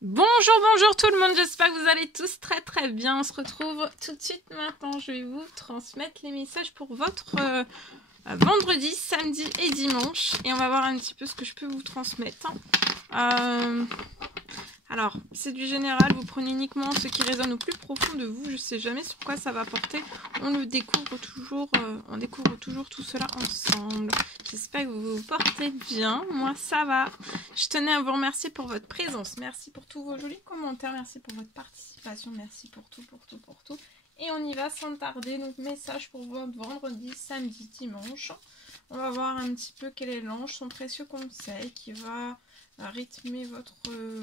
Bonjour tout le monde, j'espère que vous allez tous très bien. On se retrouve tout de suite maintenant. Je vais vous transmettre les messages pour votre vendredi, samedi et dimanche. Et on va voir un petit peu ce que je peux vous transmettre. Alors, c'est du général, vous prenez uniquement ce qui résonne au plus profond de vous. Je ne sais jamais sur quoi ça va porter. On le découvre toujours, tout cela ensemble. J'espère que vous vous portez bien. Moi, ça va. Je tenais à vous remercier pour votre présence. Merci pour tous vos jolis commentaires. Merci pour votre participation. Merci pour tout. Et on y va sans tarder. Donc, message pour votre vendredi, samedi, dimanche. On va voir un petit peu quel est l'ange, son précieux conseil qui va rythmer votre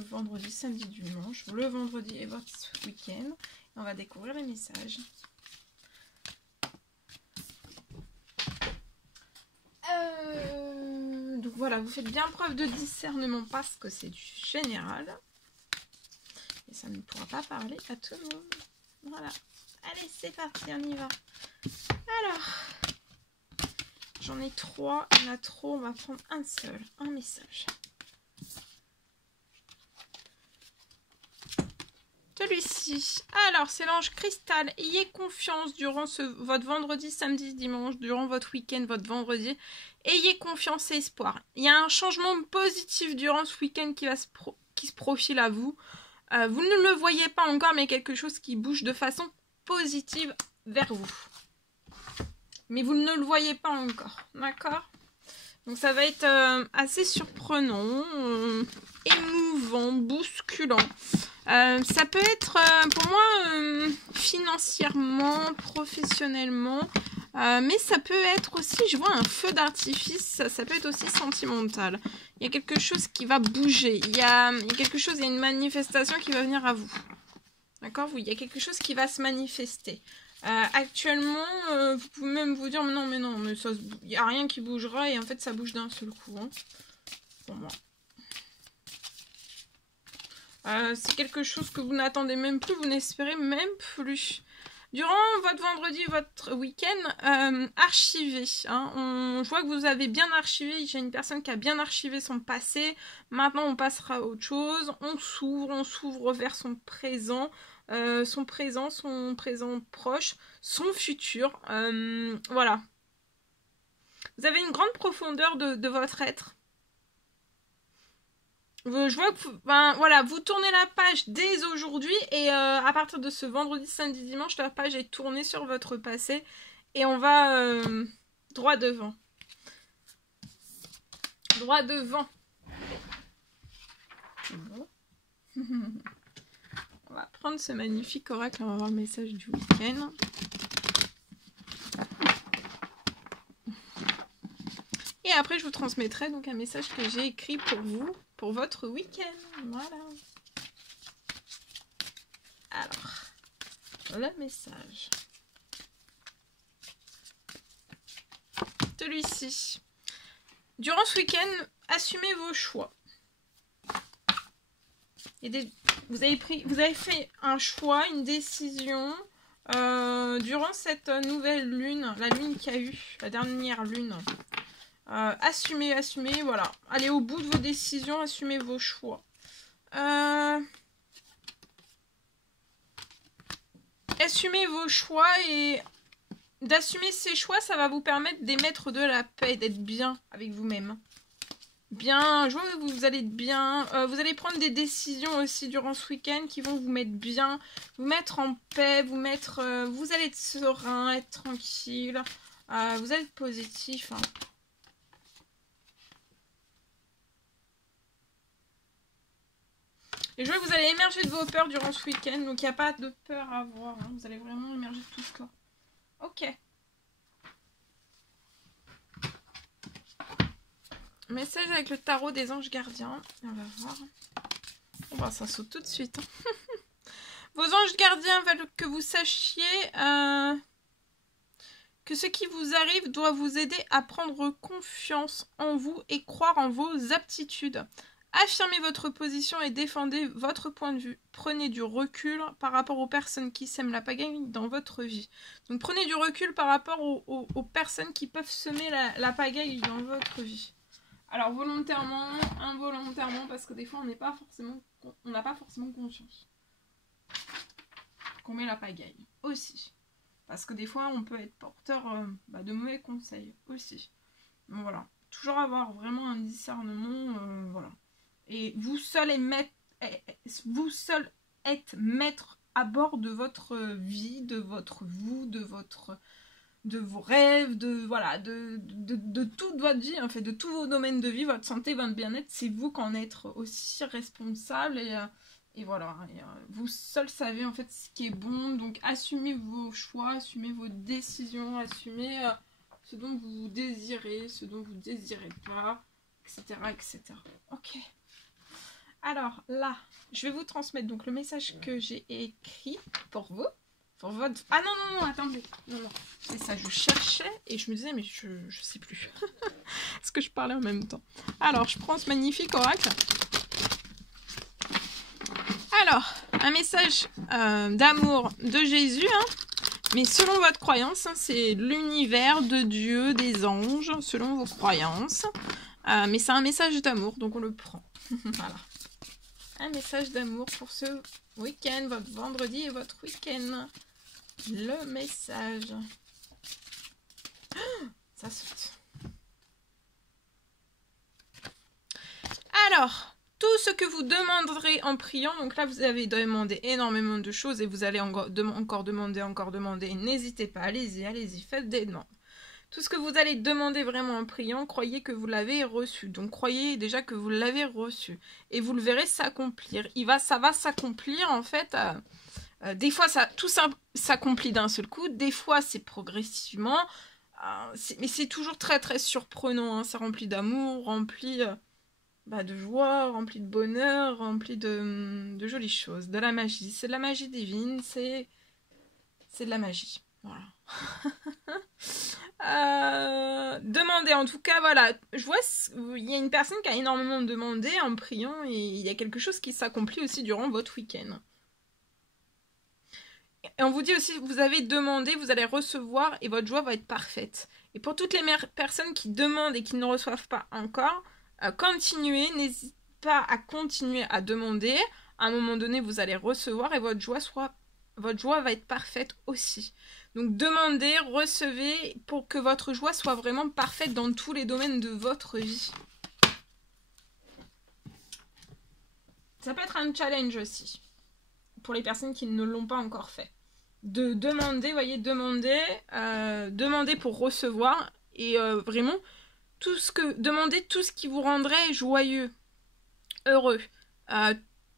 vendredi, samedi, dimanche, le vendredi et votre week-end. On va découvrir les messages. Donc voilà, vous faites bien preuve de discernement parce que c'est du général. Et ça ne pourra pas parler à tout le monde. Voilà. Allez, c'est parti, on y va. Alors, j'en ai 3. Il y en a trop, on va prendre un seul, un message. Celui-ci. Alors, c'est l'ange cristal. Ayez confiance durant votre vendredi, samedi, dimanche, durant votre week-end, votre vendredi. Ayez confiance et espoir. Il y a un changement positif durant ce week-end qui se profile à vous. Vous ne le voyez pas encore, mais quelque chose qui bouge de façon positive vers vous. Mais vous ne le voyez pas encore. D'accord ? Donc ça va être assez surprenant, émouvant, bousculant. Ça peut être pour moi financièrement, professionnellement, mais ça peut être aussi, je vois un feu d'artifice, ça peut être aussi sentimental. Il y a quelque chose qui va bouger, il y a quelque chose, il y a une manifestation qui va venir à vous. D'accord ? Il y a quelque chose qui va se manifester. Actuellement, vous pouvez même vous dire mais non, mais il n'y a rien qui bougera et en fait ça bouge d'un seul coup. Hein, pour moi. C'est quelque chose que vous n'attendez même plus, vous n'espérez même plus. Durant votre vendredi, votre week-end, archivez. Hein, je vois que vous avez bien archivé. J'ai une personne qui a bien archivé son passé. Maintenant, on passera à autre chose. On s'ouvre vers son présent. Son présent proche, son futur. Voilà. Vous avez une grande profondeur de votre être. Je vois que voilà, vous tournez la page dès aujourd'hui et à partir de ce vendredi, samedi, dimanche, la page est tournée sur votre passé et on va droit devant. Droit devant. Bon. On va prendre ce magnifique oracle, on va voir le message du week-end. Et après, je vous transmettrai donc un message que j'ai écrit pour vous, pour votre week-end. Voilà. Alors, le message. Celui-ci. Durant ce week-end, assumez vos choix. Vous avez fait un choix, une décision durant cette nouvelle lune, la lune qu'il y a eu, la dernière lune. Assumez, voilà. Allez au bout de vos décisions, assumez vos choix. Assumez vos choix et d'assumer ces choix, ça va vous permettre d'émettre de la paix, d'être bien avec vous-même. Bien, je vois que vous allez être bien. Vous allez prendre des décisions aussi durant ce week-end qui vont vous mettre bien, vous mettre en paix, vous allez être serein, être tranquille. Vous allez être positif. Hein. Et je vois que vous allez émerger de vos peurs durant ce week-end. Donc, il n'y a pas de peur à avoir. Hein. Vous allez vraiment émerger de tout ça. Ok. Message avec le tarot des anges gardiens. On va voir. Oh, bah, ça saute tout de suite. Hein. Vos anges gardiens veulent que vous sachiez que ce qui vous arrive doit vous aider à prendre confiance en vous et croire en vos aptitudes. Affirmez votre position et défendez votre point de vue. Prenez du recul par rapport aux personnes qui sèment la pagaille dans votre vie. Donc prenez du recul par rapport aux personnes qui peuvent semer la pagaille dans votre vie. Alors volontairement, involontairement, parce que des fois on n'a pas forcément conscience qu'on met la pagaille aussi. Parce que des fois on peut être porteur de mauvais conseils aussi. Donc voilà, toujours avoir vraiment un discernement, voilà. Et vous seul êtes maître à bord de votre vie, de vos rêves, de toute votre vie, en fait, de tous vos domaines de vie, votre santé, votre bien-être, c'est vous qui en êtes aussi responsable et voilà. Et, vous seul savez en fait ce qui est bon, donc assumez vos choix, assumez vos décisions, assumez ce dont vous désirez, ce dont vous désirez pas, etc., etc. Ok. Alors là, je vais vous transmettre donc le message que j'ai écrit pour vous. Pour votre... Ah non, attendez. Non. C'est ça, je cherchais et je me disais, mais je sais plus. Est-ce que je parlais en même temps? Alors, je prends ce magnifique oracle. Alors, un message d'amour de Jésus, hein, mais selon votre croyance, hein, c'est l'univers de Dieu, des anges, selon vos croyances. Mais c'est un message d'amour, donc on le prend. Voilà. Un message d'amour pour ce week-end, votre vendredi et votre week-end. Le message. Ça saute. Alors, tout ce que vous demanderez en priant, donc là vous avez demandé énormément de choses et vous allez encore demander. N'hésitez pas, allez-y, faites des demandes. Tout ce que vous allez demander vraiment en priant, croyez que vous l'avez reçu. Donc croyez déjà que vous l'avez reçu. Et vous le verrez s'accomplir. Ça va s'accomplir en fait. Des fois, tout ça s'accomplit d'un seul coup. Des fois, c'est progressivement. Mais c'est toujours très très surprenant. Hein. C'est rempli d'amour, rempli de joie, rempli de bonheur, rempli de jolies choses. De la magie. C'est de la magie divine. C'est de la magie. Voilà. Demandez en tout cas, voilà, je vois il y a une personne qui a énormément demandé en priant et il y a quelque chose qui s'accomplit aussi durant votre week-end. Et on vous dit aussi, vous avez demandé, vous allez recevoir et votre joie va être parfaite. Et pour toutes les personnes qui demandent et qui ne reçoivent pas encore, continuez, n'hésitez pas à continuer à demander. À un moment donné, vous allez recevoir et votre joie va être parfaite aussi. Donc demandez, recevez pour que votre joie soit vraiment parfaite dans tous les domaines de votre vie. Ça peut être un challenge aussi pour les personnes qui ne l'ont pas encore fait. De demander, voyez, demander pour recevoir et vraiment demandez tout ce qui vous rendrait joyeux, heureux.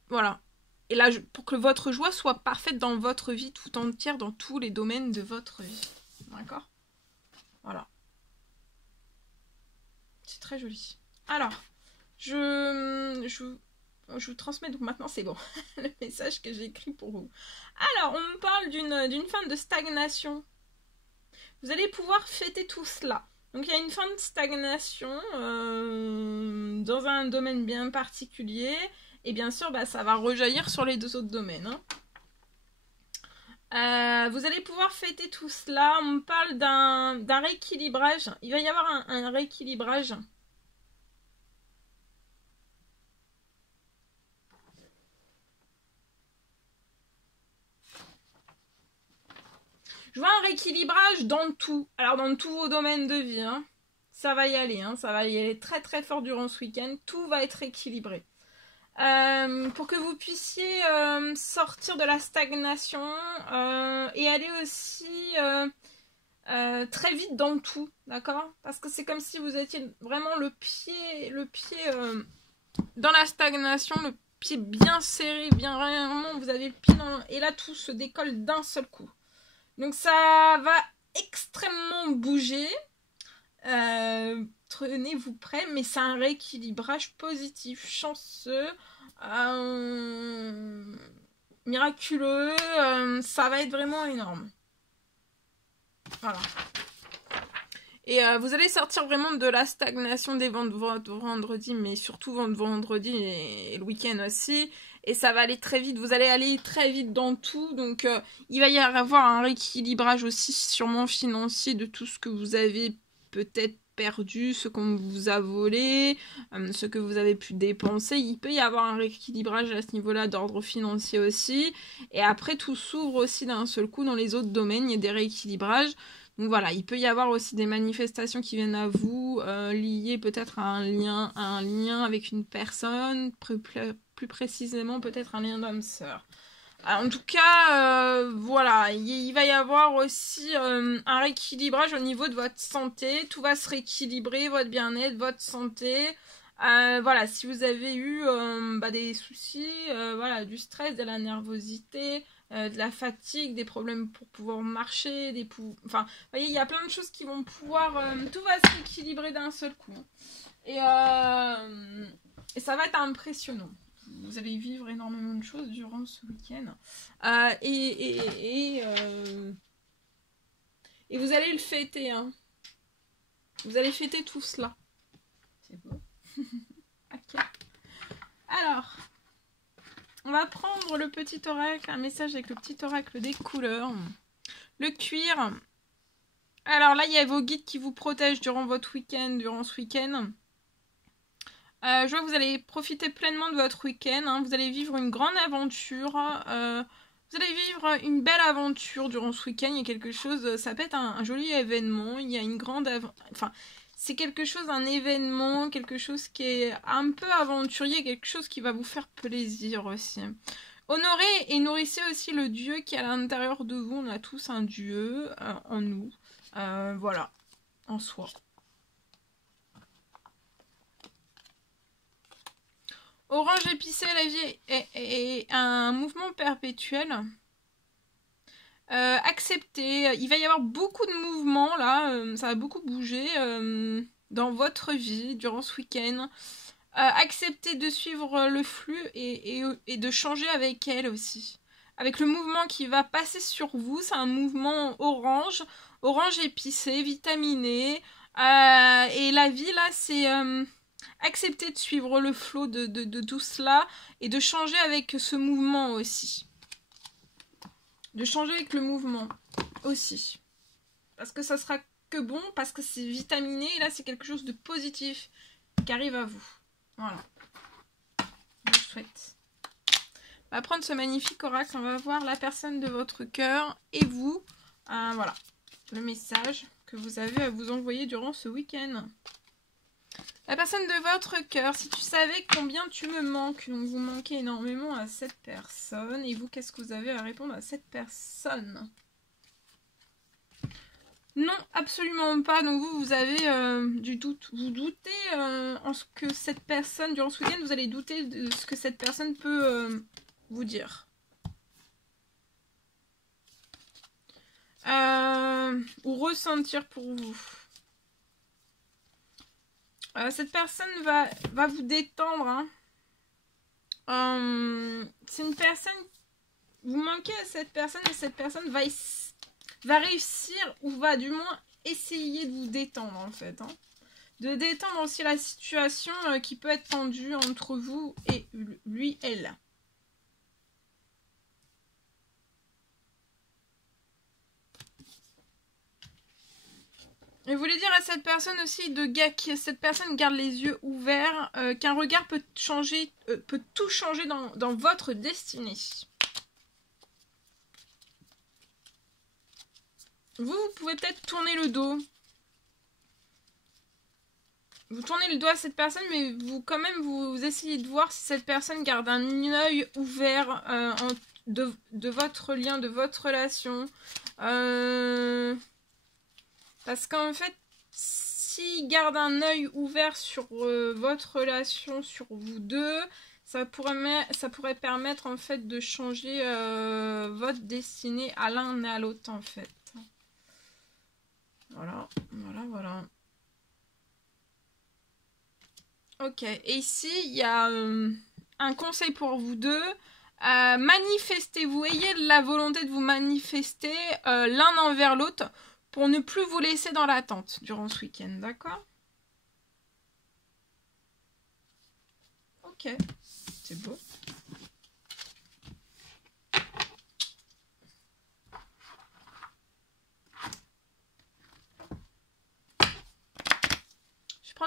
Voilà. Et là, pour que votre joie soit parfaite dans votre vie tout entière, dans tous les domaines de votre vie. D'accord? Voilà. C'est très joli. Alors, je vous transmets, donc maintenant c'est bon, le message que j'ai écrit pour vous. Alors, on me parle d'une fin de stagnation. Vous allez pouvoir fêter tout cela. Donc, il y a une fin de stagnation dans un domaine bien particulier. Et bien sûr, ça va rejaillir sur les deux autres domaines. Hein. Vous allez pouvoir fêter tout cela. On me parle d'un rééquilibrage. Il va y avoir un rééquilibrage. Je vois un rééquilibrage dans tout. Alors, dans tous vos domaines de vie. Hein. Ça va y aller. Hein. Ça va y aller très très fort durant ce week-end. Tout va être équilibré. Pour que vous puissiez sortir de la stagnation et aller aussi très vite dans tout, d'accord? Parce que c'est comme si vous étiez vraiment le pied dans la stagnation, le pied bien serré, bien vraiment, vous avez le pied dans... Et là, tout se décolle d'un seul coup. Donc ça va extrêmement bouger. Tenez-vous prêts, mais c'est un rééquilibrage positif, chanceux, miraculeux, ça va être vraiment énorme. Voilà. Et vous allez sortir vraiment de la stagnation des ventes vendredi, mais surtout vendredi et le week-end aussi. Et ça va aller très vite, vous allez aller très vite dans tout. Donc il va y avoir un rééquilibrage aussi sûrement financier de tout ce que vous avez peut-être perdu, ce qu'on vous a volé, ce que vous avez pu dépenser. Il peut y avoir un rééquilibrage à ce niveau-là d'ordre financier aussi. Et après, tout s'ouvre aussi d'un seul coup dans les autres domaines. Il y a des rééquilibrages. Donc voilà, il peut y avoir aussi des manifestations qui viennent à vous, liées peut-être à un lien avec une personne, plus précisément peut-être un lien d'âme-sœur. En tout cas, voilà, il va y avoir aussi un rééquilibrage au niveau de votre santé. Tout va se rééquilibrer, votre bien-être, votre santé. Voilà, si vous avez eu des soucis, voilà, du stress, de la nervosité, de la fatigue, des problèmes pour pouvoir marcher, enfin, vous voyez, il y a plein de choses qui vont pouvoir... tout va se rééquilibrer d'un seul coup. Et ça va être impressionnant. Vous allez vivre énormément de choses durant ce week-end. Et vous allez le fêter. Hein. Vous allez fêter tout cela. C'est beau. Ok. Alors, on va prendre le petit oracle, un message avec le petit oracle des couleurs. Le cuir. Alors là, il y a vos guides qui vous protègent durant votre week-end, durant ce week-end. Je vois que vous allez profiter pleinement de votre week-end. Hein. Vous allez vivre une grande aventure. Vous allez vivre une belle aventure durant ce week-end. Il y a quelque chose, ça peut être un joli événement. Il y a une grande enfin, c'est quelque chose, un événement, quelque chose qui est un peu aventurier, quelque chose qui va vous faire plaisir aussi. Honorez et nourrissez aussi le Dieu qui est à l'intérieur de vous. On a tous un Dieu en nous. Voilà, en soi. Orange épicé, la vie est un mouvement perpétuel. Acceptez. Il va y avoir beaucoup de mouvements là. Ça va beaucoup bouger dans votre vie durant ce week-end. Acceptez de suivre le flux et de changer avec elle aussi. Avec le mouvement qui va passer sur vous, c'est un mouvement orange. Orange épicé, vitaminé. Et la vie là, c'est... accepter de suivre le flot de tout cela et de changer avec ce mouvement aussi. De changer avec le mouvement aussi. Parce que ça sera que bon, parce que c'est vitaminé et là c'est quelque chose de positif qui arrive à vous. Voilà. Je vous souhaite. On va prendre ce magnifique oracle, on va voir la personne de votre cœur et vous. Voilà. Le message que vous avez à vous envoyer durant ce week-end. La personne de votre cœur, si tu savais combien tu me manques, donc vous manquez énormément à cette personne, et vous, qu'est-ce que vous avez à répondre à cette personne? Non, absolument pas, donc vous avez du doute. Vous doutez en ce que cette personne, durant ce week-end, vous allez douter de ce que cette personne peut vous dire. Ou ressentir pour vous. Cette personne va vous détendre. Hein. C'est une personne... Vous manquez à cette personne et cette personne va réussir ou va du moins essayer de vous détendre en fait. Hein. De détendre aussi la situation qui peut être tendue entre vous et lui, elle. Je voulais dire à cette personne aussi que cette personne garde les yeux ouverts, qu'un regard peut tout changer dans votre destinée. Vous pouvez peut-être tourner le dos. Vous tournez le dos à cette personne, mais vous essayez de voir si cette personne garde un œil ouvert de votre lien, de votre relation. Parce qu'en fait, s'il garde un œil ouvert sur votre relation, sur vous deux, ça pourrait permettre en fait de changer votre destinée à l'un et à l'autre en fait. Voilà, voilà, voilà. Ok, et ici, il y a un conseil pour vous deux. Manifestez-vous, ayez la volonté de vous manifester l'un envers l'autre pour ne plus vous laisser dans l'attente durant ce week-end, d'accord? Ok, c'est beau.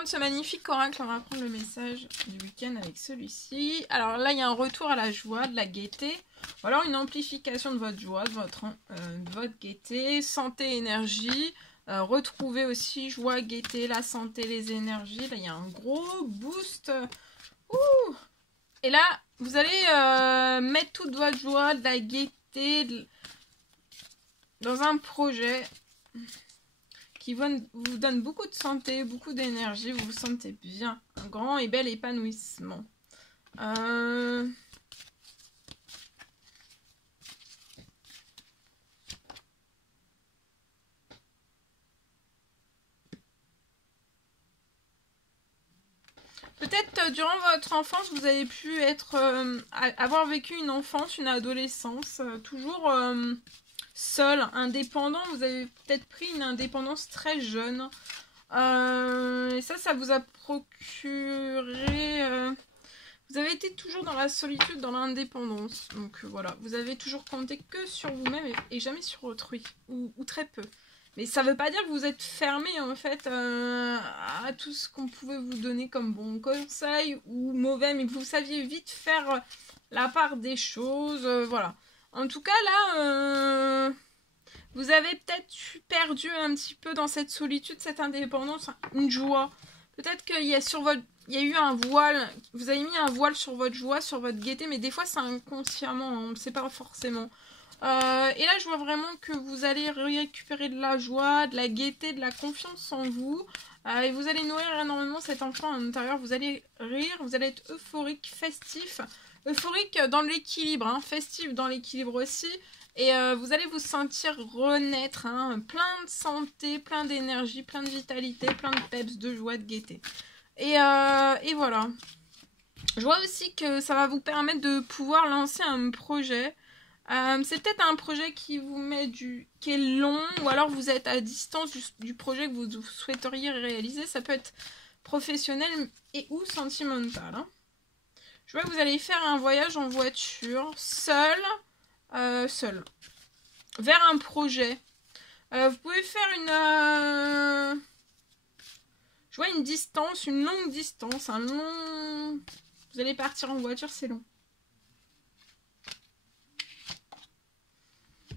prendre ce magnifique oracle, on va prendre le message du week-end avec celui-ci. Alors là, il y a un retour à la joie, de la gaieté, ou alors une amplification de votre joie, de votre gaieté, santé, énergie. Retrouver aussi joie, gaieté, la santé, les énergies. Là, il y a un gros boost. Ouh! Et là, vous allez mettre toute votre joie, de la gaieté dans un projet qui vous donne beaucoup de santé, beaucoup d'énergie. Vous vous sentez bien. Un grand et bel épanouissement. Peut-être durant votre enfance, vous avez pu avoir vécu une enfance, une adolescence, toujours seul, indépendant. Vous avez peut-être pris une indépendance très jeune. Et ça vous a procuré... vous avez été toujours dans la solitude, dans l'indépendance. Donc voilà, vous avez toujours compté que sur vous-même et jamais sur autrui, ou très peu. Mais ça veut pas dire que vous êtes fermé en fait à tout ce qu'on pouvait vous donner comme bon conseil ou mauvais, mais que vous saviez vite faire la part des choses, voilà. En tout cas là, vous avez peut-être perdu un petit peu dans cette solitude, cette indépendance, une joie. Peut-être qu'il y a eu un voile, vous avez mis un voile sur votre joie, sur votre gaieté, mais des fois c'est inconsciemment, on ne le sait pas forcément. Et là, je vois vraiment que vous allez récupérer de la joie, de la gaieté, de la confiance en vous. Et vous allez nourrir énormément cet enfant à l'intérieur. Vous allez rire, vous allez être euphorique, festif. Euphorique dans l'équilibre, hein, festif dans l'équilibre aussi. Et vous allez vous sentir renaître, hein, plein de santé, plein d'énergie, plein de vitalité, plein de peps, de joie, de gaieté. Et voilà. Je vois aussi que ça va vous permettre de pouvoir lancer un projet. C'est peut-être un projet qui vous met qui est long, ou alors vous êtes à distance du projet que vous souhaiteriez réaliser. Ça peut être professionnel et ou sentimental. Hein. Je vois que vous allez faire un voyage en voiture, seul, vers un projet. Vous pouvez faire je vois une distance, une longue distance, vous allez partir en voiture, c'est long.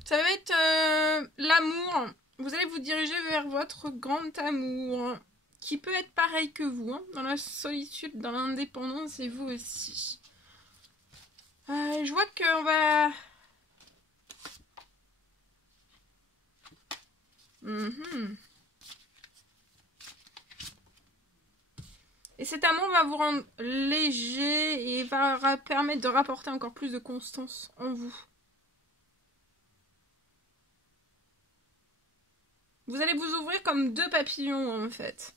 Ça va être l'amour. Vous allez vous diriger vers votre grand amour, qui peut être pareil que vous, hein, dans la solitude, dans l'indépendance, et vous aussi. Je vois qu'on va... Et cet amour va vous rendre léger et va permettre de rapporter encore plus de constance en vous. Vous allez vous ouvrir comme deux papillons en fait.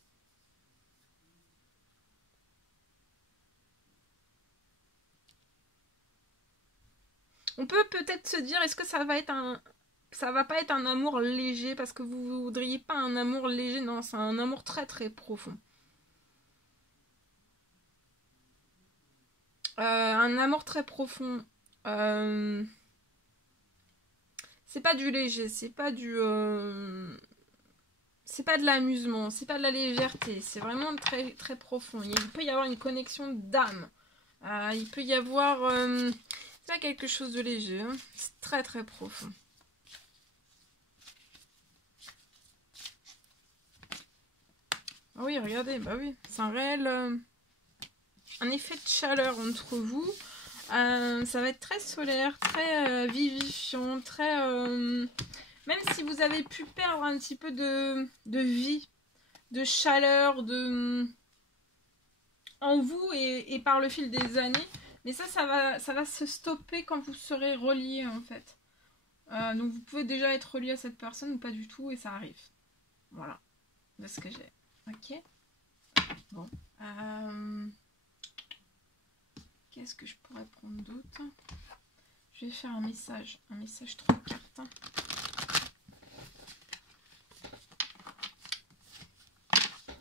On peut peut-être se dire, est-ce que ça va pas être un amour léger parce que vous voudriez pas un amour léger? Non, c'est un amour très très profond. Un amour très profond. C'est pas du léger, c'est pas de l'amusement, c'est pas de la légèreté, c'est vraiment très très profond. Il peut y avoir une connexion d'âme. Il peut y avoir c'est pas quelque chose de léger, hein. C'est très très profond. Ah oui, regardez, bah oui, c'est un réel un effet de chaleur entre vous. Ça va être très solaire, très vivifiant, très... même si vous avez pu perdre un petit peu de vie, de chaleur, en vous et par le fil des années. Mais ça va se stopper quand vous serez relié en fait. Donc vous pouvez déjà être relié à cette personne ou pas du tout et ça arrive. Voilà, de ce que j'ai. Ok. Bon. Qu'est-ce que je pourrais prendre d'autre? Je vais faire un message 3 cartes.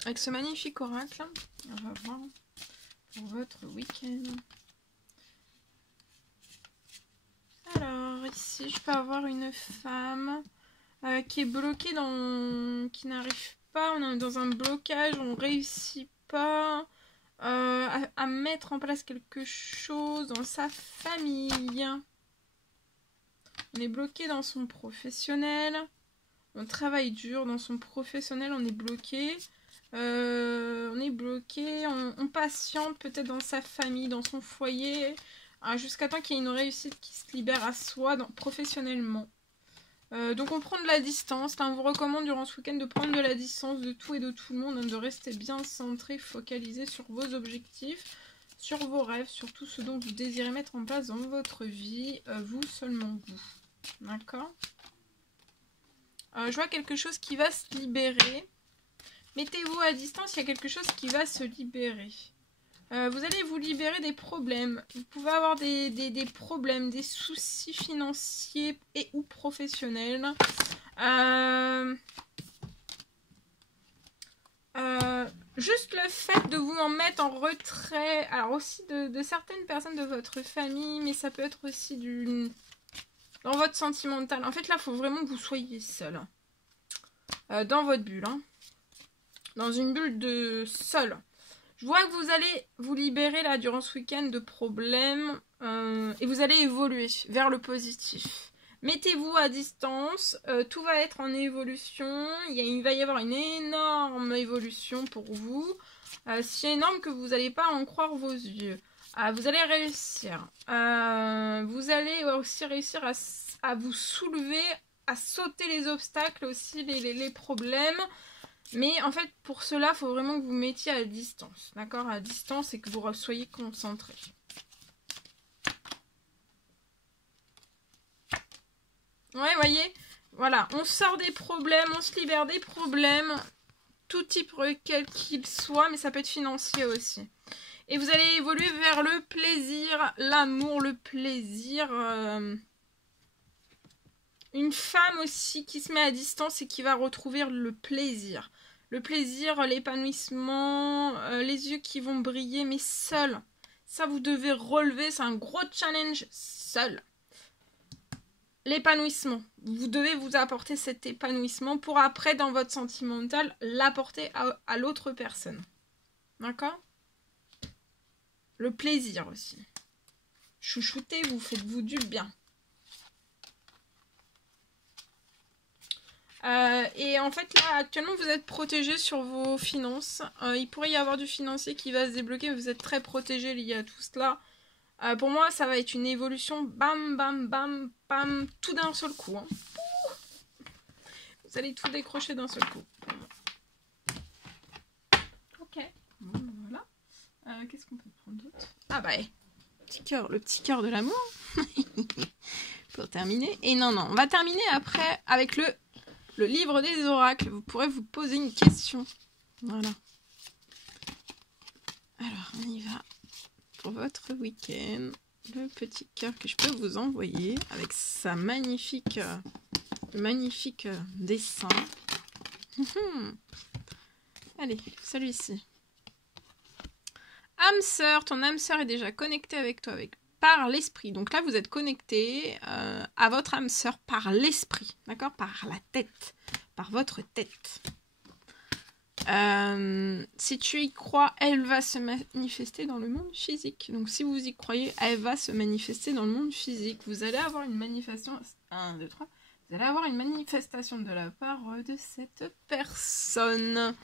Avec ce magnifique oracle, on va voir pour votre week-end. Alors, ici, je peux avoir une femme qui est bloquée qui n'arrive pas, on est dans un blocage, on réussit pas à mettre en place quelque chose dans sa famille. On est bloqué dans son professionnel. On travaille dur dans son professionnel, on est bloqué. On patiente peut-être dans sa famille, dans son foyer, jusqu'à temps qu'il y ait une réussite qui se libère à soi professionnellement. Donc on prend de la distance. Là, on vous recommande durant ce week-end de prendre de la distance de tout et de tout le monde, hein, de rester bien centré, focalisé sur vos objectifs, sur vos rêves, sur tout ce dont vous désirez mettre en place dans votre vie, vous, seulement vous. D'accord ? Je vois quelque chose qui va se libérer. Mettez-vous à distance, il y a quelque chose qui va se libérer. Vous allez vous libérer des problèmes. Vous pouvez avoir des problèmes, des soucis financiers et ou professionnels. Juste le fait de vous en mettre en retrait, alors aussi de certaines personnes de votre famille, mais ça peut être aussi dans votre sentimental. En fait, là, il faut vraiment que vous soyez seul. Dans votre bulle. Hein. Dans une bulle de seul. Je vois que vous allez vous libérer là durant ce week-end de problèmes. Et vous allez évoluer vers le positif. Mettez-vous à distance. Tout va être en évolution. Il va y avoir une énorme évolution pour vous. Si énorme que vous n'allez pas en croire vos yeux. Vous allez réussir. Vous allez aussi réussir à vous soulever, à sauter les obstacles aussi, les problèmes. Mais en fait, pour cela, il faut vraiment que vous mettiez à distance. D'accord ? À distance et que vous soyez concentré. Ouais, voyez ? Voilà, on sort des problèmes, on se libère des problèmes. Tout type quel qu'il soit, mais ça peut être financier aussi. Et vous allez évoluer vers le plaisir, l'amour, le plaisir. Une femme aussi qui se met à distance et qui va retrouver le plaisir. Le plaisir, l'épanouissement, les yeux qui vont briller, mais seul. Ça, vous devez relever, c'est un gros challenge seul. L'épanouissement. Vous devez vous apporter cet épanouissement pour après, dans votre sentimental, l'apporter à l'autre personne. D'accord ? Le plaisir aussi. Chouchoutez-vous, faites-vous du bien. Et en fait, là, actuellement, vous êtes protégé sur vos finances. Il pourrait y avoir du financier qui va se débloquer, mais vous êtes très protégé lié à tout cela. Pour moi, ça va être une évolution, bam, bam, bam, bam, tout d'un seul coup. Hein. Vous allez tout décrocher d'un seul coup. Ok. Bon, voilà. Qu'est-ce qu'on peut prendre d'autre ? Ah bah, le petit cœur de l'amour. Pour terminer. Et non, on va terminer après avec le livre des oracles. Vous pourrez vous poser une question. Voilà. Alors, on y va. Pour votre week-end, le petit cœur que je peux vous envoyer avec sa magnifique dessin. Allez, celui-ci. Âme sœur, ton âme sœur est déjà connectée avec toi par l'esprit. Donc là, vous êtes connecté à votre âme sœur par l'esprit, d'accord ? Par la tête, par votre tête. Si tu y crois, elle va se manifester dans le monde physique. Donc si vous y croyez, elle va se manifester dans le monde physique. Vous allez avoir une manifestation. 1, 2, 3. Vous allez avoir une manifestation de la part de cette personne.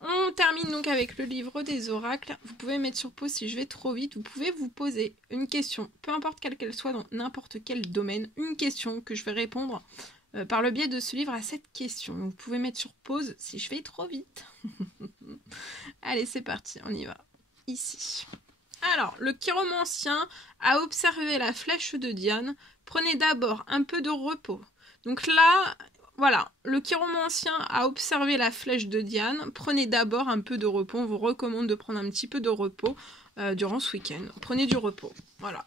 On termine donc avec le livre des oracles. Vous pouvez mettre sur pause si je vais trop vite. Vous pouvez vous poser une question, peu importe quelle qu'elle soit, dans n'importe quel domaine. Une question que je vais répondre par le biais de ce livre à cette question. Donc, vous pouvez mettre sur pause si je vais trop vite. Allez, c'est parti, on y va. Ici. Alors, le chiromancien a observé la flèche de Diane. Prenez d'abord un peu de repos. Donc là, voilà, le chiromancien a observé la flèche de Diane. Prenez d'abord un peu de repos. On vous recommande de prendre un petit peu de repos durant ce week-end. Prenez du repos. Voilà.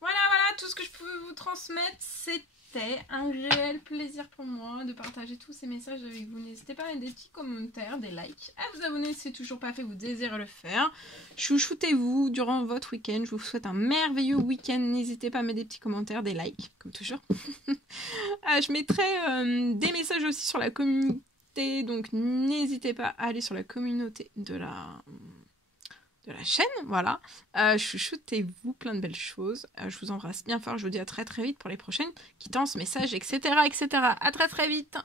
Voilà, tout ce que je pouvais vous transmettre, c'est C'était un réel plaisir pour moi de partager tous ces messages avec vous. N'hésitez pas à mettre des petits commentaires, des likes, à vous abonner si c'est toujours pas fait, vous désirez le faire. Chouchoutez-vous durant votre week-end. Je vous souhaite un merveilleux week-end. N'hésitez pas à mettre des petits commentaires, des likes, comme toujours. Je mettrai des messages aussi sur la communauté, donc n'hésitez pas à aller sur la communauté de la chaîne, voilà. Chouchoutez-vous, plein de belles choses. Je vous embrasse bien fort, je vous dis à très très vite pour les prochaines quittances, messages, etc. etc. À très très vite.